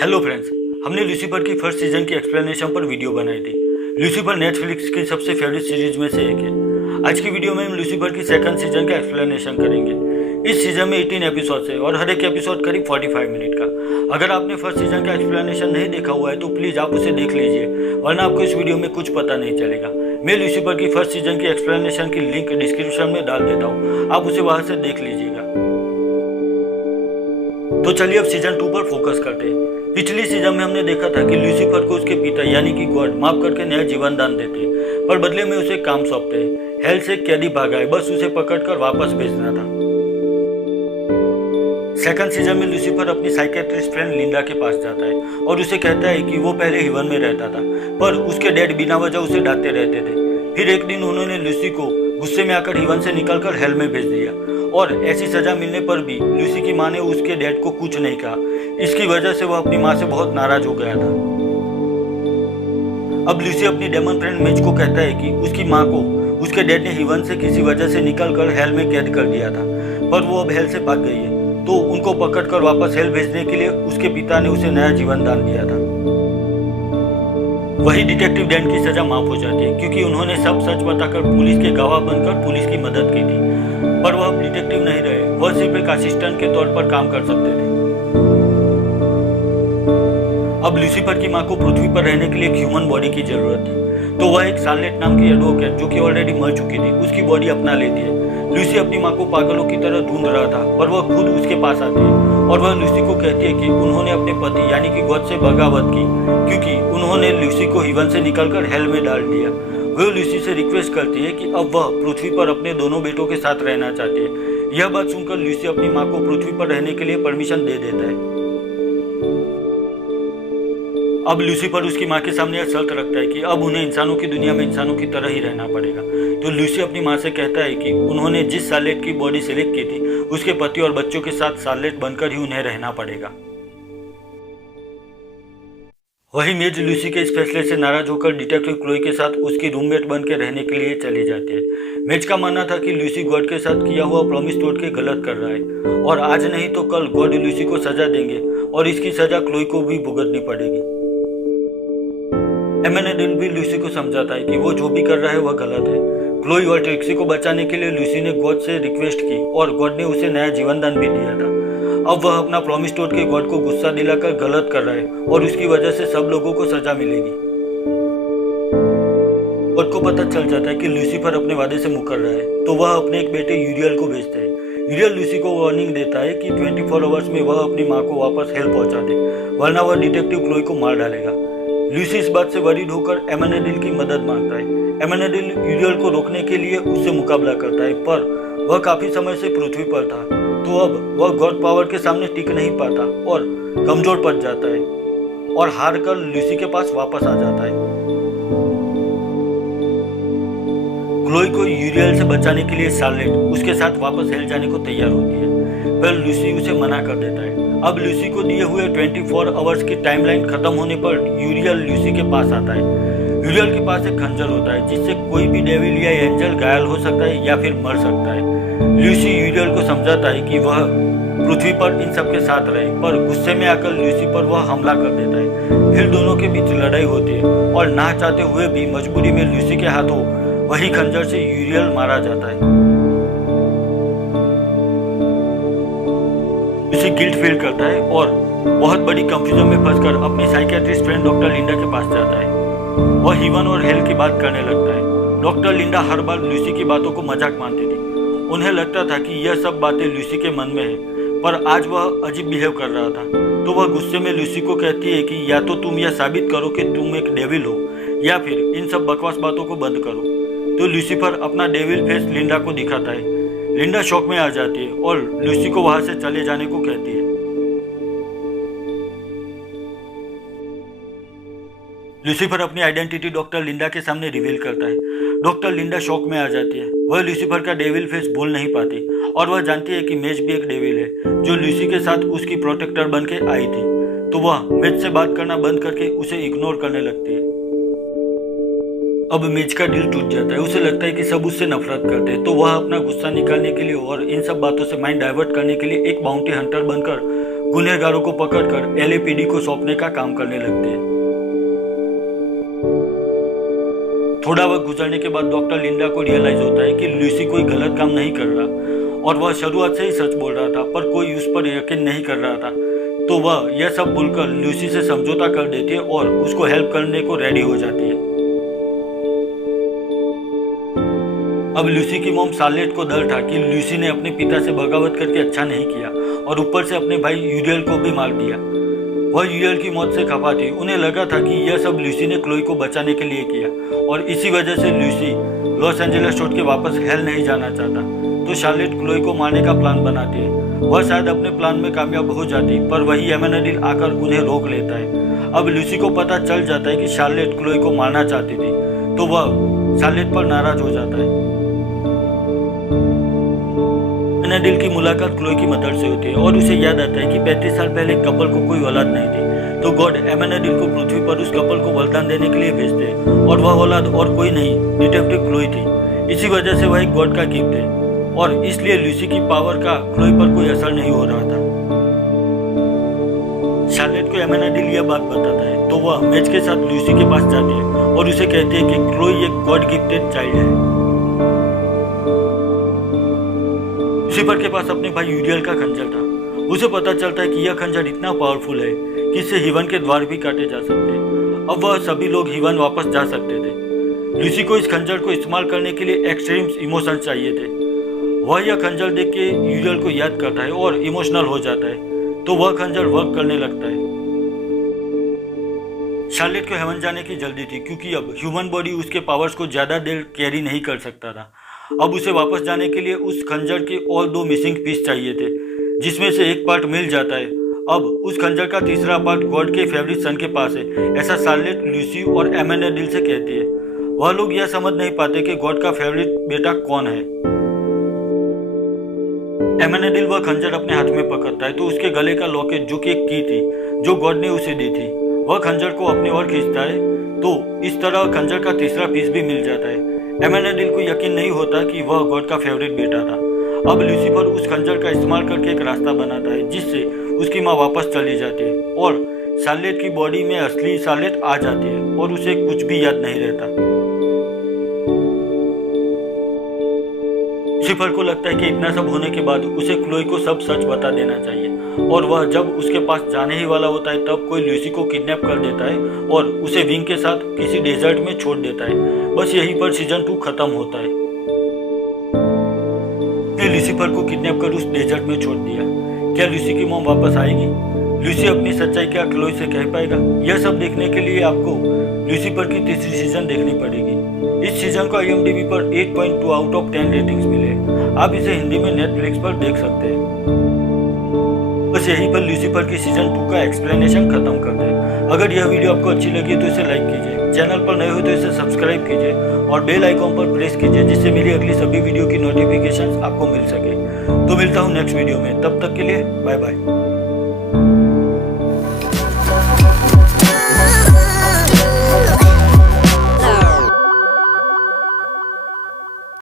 Hello friends, हमने Lucifer की first season की एक्सप्लेनेशन पर वीडियो बनाई थी। लूसीफर नेटफ्लिक्स की सबसे फेवरेट सीरीज में से एक है। आज की वीडियो में हम लूसीफर की सेकंड सीजन का एक्सप्लेनेशन करेंगे। इस सीजन में 18 एपिसोड्स है और हर एक एपिसोड करीब 45 मिनट का। अगर आपने फर्स्ट सीजन का एक्सप्लेनेशन नहीं देखा हुआ है तो प्लीज़ आप उसे देख लीजिए, वरना आपको इस वीडियो में कुछ पता नहीं चलेगा। मैं लूसीफर की फर्स्ट सीजन की एक्सप्लेनेशन की लिंक डिस्क्रिप्शन में डाल देता हूँ, आप उसे वहाँ से देख लीजिएगा। तो चलिए अब सीजन 2 पर फोकस करते हैं। पिछली सीजन में हमने देखा था कि लूसीफर को उसके पिता यानी कि गॉड माफ करके नया जीवन दान देते हैं, पर बदले में उसे काम सौंपते हैं। हेल से कैदी भागा है, बस उसे पकड़कर वापस भेजना था। सेकंड सीजन में लूसीफर अपनी साइकेट्रिस्ट फ्रेंड लिंडा के पास जाता है और उसे कहता है कि वो पहले हेवन में रहता था, पर उसके डैड बिना वजह उसे डांटते रहते थे। फिर एक दिन उन्होंने लूसी को गुस्से में आकर हेवन से निकलकर हेल में भेज दिया, और ऐसी सजा मिलने पर भी लूसी की माँ ने उसके डैड को कुछ नहीं कहा। इसकी वजह से वह अपनी माँ से बहुत नाराज हो गया था। अब लूसी अपनी डेमन फ्रेंड मेज को कहता है कि उसकी माँ को उसके डैड ने हेवन से किसी वजह से निकलकर हेल में कैद कर दिया था, पर वो अब हेल से भाग गई है, तो उनको पकड़कर वापस हेल भेजने के लिए उसके पिता ने उसे नया जीवन दान दिया था। वही डिटेक्टिव डैन की सजा माफ हो जाती है, क्योंकि उन्होंने सब सच बताकर पुलिस के गवाह बनकर पुलिस की मदद की थी। पर वह अब डिटेक्टिव नहीं रहे, वह सिर्फ एक असिस्टेंट के तौर पर काम कर सकते थे। अब लूसीफर की माँ को पृथ्वी पर रहने के लिए एक ह्यूमन बॉडी की जरूरत थी, तो वह एक सार्लेट नाम की एडवोकेट जो कि ऑलरेडी मर चुकी थी उसकी बॉडी अपना लेती है। लूसी अपनी माँ को पागलों की तरह ढूंढ रहा था, पर वह खुद उसके पास आती है और वह लूसी को कहती है कि उन्होंने अपने पति यानी कि गॉड से बगावत की, क्योंकि उन्होंने लूसी को हेवन से निकलकर हेल में डाल दिया। वह लूसी से रिक्वेस्ट करती है कि अब वह पृथ्वी पर अपने दोनों बेटों के साथ रहना चाहती है। यह बात सुनकर लूसी अपनी माँ को पृथ्वी पर रहने के लिए परमिशन दे देता है। अब लूसीफर उसकी माँ के सामने यह शर्त रखता है कि अब उन्हें इंसानों की दुनिया में इंसानों की तरह ही रहना पड़ेगा। तो लूसी अपनी माँ से कहता है कि उन्होंने जिस सार्लेट की बॉडी सिलेक्ट की थी उसके पति और बच्चों के साथ सार्लेट बनकर ही उन्हें रहना पड़ेगा। वही मेज लूसी के इस फैसले से नाराज होकर डिटेक्टिव क्लोई के साथ उसकी रूममेट बन के रहने के लिए चली जाती है। मेज का मानना था कि लूसी गॉड के साथ किया हुआ प्रॉमिस तोड़ के गलत कर रहा है, और आज नहीं तो कल गॉड लूसी को सजा देंगे और इसकी सजा क्लोई को भी भुगतनी पड़ेगी। एमेनेडिल भी लूसी को समझाता है कि वो जो भी कर रहा है वह गलत है। क्लोई और ट्रिक्सी को बचाने के लिए लूसी ने गॉड से रिक्वेस्ट की और गॉड ने उसे नया जीवन दान भी दिया था। अब वह अपना प्रॉमिस तोड़ के गॉड को गुस्सा दिलाकर गलत कर रहा है और उसकी वजह से सब लोगों को सजा मिलेगी। गॉड को पता चल जाता है कि लूसीफर अपने वादे से मुकर रहा है, तो वह अपने एक बेटे यूरियल को भेजते हैं। यूरियल लूसी को वार्निंग देता है कि 24 आवर्स में वह अपनी माँ को वापस हेल पहुंचा दे, वरना वह डिटेक्टिव क्लोई को मार डालेगा। लूसी इस बात से वरीड होकर एमेनेडिल की मदद मांगता है। एमेनेडिल यूरियल को रोकने के लिए उससे मुकाबला करता है, पर वह काफी समय से पृथ्वी पर था, तो अब वह गॉड पावर के सामने टिक नहीं पाता और कमजोर पड़ जाता है और हार कर लूसी के पास वापस आ जाता है। क्लोई को यूरियल से बचाने के लिए सार्लेट उसके साथ वापस हेल जाने को तैयार होती है, पर लूसी उसे मना कर देता है। अब लूसी को दिए हुए 24 आवर्स की टाइमलाइन खत्म होने पर यूरियल लूसी के पास आता है। यूरियल के पास एक खंजर होता है जिससे कोई भी डेविल या एंजल घायल हो सकता है या फिर मर सकता है। लूसी यूरियल को समझाता है कि वह पृथ्वी पर इन सबके साथ रहे, पर गुस्से में आकर लूसी पर वह हमला कर देता है। फिर दोनों के बीच लड़ाई होती है और ना चाहते हुए भी मजबूरी में लूसी के हाथों वही खंजर से यूरियल मारा जाता है। लूसी गिल्ट फील करता है और बहुत बड़ी कंफ्यूजन में फंसकर अपनी साइकियाट्रिस्ट फ्रेंड डॉक्टर लिंडा के पास जाता है। वह हेवन और हेल की बात करने लगता है। डॉक्टर लिंडा हर बार लूसी की बातों को मजाक मानती थी। उन्हें लगता था कि यह सब बातें लूसी के मन में है, पर आज वह अजीब बिहेव कर रहा था, तो वह गुस्से में लूसी को कहती है कि या तो तुम यह साबित करो कि तुम एक डेविल हो, या फिर इन सब बकवास बातों को बंद करो। तो लूसीफर अपना डेविल फेस लिंडा को दिखाता है। लिंडा शॉक में आ जाती है और लूसी को वहां से चले जाने को कहती है। लूसीफर अपनी आइडेंटिटी डॉक्टर लिंडा के सामने रिवील करता है। डॉक्टर लिंडा शॉक में आ जाती है। वह लूसीफर का डेविल फेस भूल नहीं पाती और वह जानती है कि मेज भी एक डेविल है जो लूसी के साथ उसकी प्रोटेक्टर बन के आई थी, तो वह मेज से बात करना बंद करके उसे इग्नोर करने लगती है। अब मेज का दिल टूट जाता है। उसे लगता है कि सब उससे नफरत करते हैं, तो वह अपना गुस्सा निकालने के लिए और इन सब बातों से माइंड डाइवर्ट करने के लिए एक बाउंटी हंटर बनकर गुनहगारों को पकड़कर एलएपीडी को सौंपने का काम करने लगते हैं। थोड़ा वक्त गुजरने के बाद डॉक्टर लिंडा को रियलाइज होता है कि लूसी कोई गलत काम नहीं कर रहा और वह शुरुआत से ही सच बोल रहा था, पर कोई उस पर यकीन नहीं कर रहा था। तो वह यह सब बोलकर लूसी से समझौता कर देती है और उसको हेल्प करने को रेडी हो जाती है। अब लूसी की मॉम शार्लेट को डर था कि लूसी ने अपने पिता से बगावत करके अच्छा नहीं किया और ऊपर से अपने भाई यूरियल को भी मार दिया। वह यूरियल की मौत से खफा थी। उन्हें लगा था कि यह सब लूसी ने क्लोई को बचाने के लिए किया और इसी वजह से लूसी लॉस एंजलिस छोड़ के वापस हेल नहीं जाना चाहता। तो शार्लेट क्लोई को मारने का प्लान बनाती है। वह शायद अपने प्लान में कामयाब हो जाती, पर वही एमेनेडिल आकर उन्हें रोक लेता है। अब लूसी को पता चल जाता है कि शार्लेट क्लोई को मारना चाहती थी, तो वह शार्लेट पर नाराज हो जाता है। एमेनेडिल की मुलाकात क्लोई की मदर से होती है और उसे याद आता है कि 35 साल पहले कपल को कोई औलाद नहीं थी, तो गॉड एमेनेडिल को पृथ्वी पर उस कपल को वरदान देने के लिए भेजते हैं और वह औलाद और कोई नहीं, डिटेक्टिव क्लोई थी। इसी वजह से वह एक गॉड का गिफ्ट है और इसलिए लूसी की पावर का क्लोई पर कोई असर नहीं हो रहा था। शार्लेट को एमेनेडिल यह बात बताता है, तो वह मैच के साथ लूसी के पास जाती है और उसे कहती है कि क्लोई एक गॉड गिफ्टेड चाइल्ड है। लूसीफर के पास अपने भाई यूरियल का खंजर था। उसे पता चलता है कि यह खंजर इतना पावरफुल है कि इससे हिवन के द्वार भी काटे जा सकते हैं। अब वह सभी लोग हिवन वापस जा सकते थे। लूसी को इस खंजर को इस्तेमाल करने के लिए एक्सट्रीम इमोशन चाहिए थे। वह यह खंजर देख के यूरियल को याद करता है और इमोशनल हो जाता है, तो वह खंजर वर्क करने लगता है। शार्लेट को हेवन जाने की जल्दी थी क्योंकि अब ह्यूमन बॉडी उसके पावर्स को ज़्यादा देर कैरी नहीं कर सकता था। अब उसे वापस जाने के लिए उस खंजर के और 2 मिसिंग पीस चाहिए थे, जिसमें से एक पार्ट मिल जाता है। अब उस खंजर का तीसरा पार्ट गॉड के फेवरेट सन के पास है, ऐसा शार्लेट लूसी और एमेनेडिल से कहती है। वह लोग यह समझ नहीं पाते कि गॉड का फेवरेट बेटा कौन है। एमेनेडिल वह खंजर अपने हाथ में पकड़ता है, तो उसके गले का लॉकेट, जो कि एक की थी जो गॉड ने उसे दी थी, वह खंजर को अपनी ओर खींचता है, तो इस तरह खंजर का तीसरा पीस भी मिल जाता है। एमेनेडिल को यकीन नहीं होता कि वह गॉड का फेवरेट बेटा था। अब लूसीफर उस खंजर का इस्तेमाल करके एक रास्ता बनाता है, जिससे उसकी माँ वापस चली जाती है और शार्लेट की बॉडी में असली शार्लेट आ जाती है और उसे कुछ भी याद नहीं रहता। लूसीफर को लगता है कि इतना सब होने के बाद उसे क्लोई को सब सच बता देना चाहिए, और वह जब उसके पास जाने ही वाला होता है तब कोई लूसी को किडनैप कर देता है और उसे विंग के साथ किसी डेजर्ट में छोड़ देता है। बस यहीं पर सीजन 2 खत्म होता है। लूसीफर को किडनैप कर उस डेजर्ट में छोड़ दिया। क्या लूसी की मॉम वापस आएगी? लूसी अपनी सच्चाई क्या क्लोई से कह पाएगा? यह सब देखने के लिए आपको लूसीफर की तीसरी सीजन देखनी पड़ेगी। इस सीजन को IMDb पर 8.2 आउट ऑफ 10 रेटिंग्स मिले। आप इसे हिंदी में नेटफ्लिक्स पर देख सकते हैं। बस यहीं पर लूसीफर की सीजन 2 का एक्सप्लेनेशन खत्म करते हैं। अगर यह वीडियो आपको अच्छी लगी तो इसे लाइक कीजिए, चैनल पर नए हो तो इसे सब्सक्राइब कीजिए और बेल आइकॉन पर प्रेस कीजिए, जिससे मेरी अगली सभी वीडियो की नोटिफिकेशंस आपको मिल सके। तो मिलता हूँ नेक्स्ट वीडियो में, तब तक के लिए बाय बाय।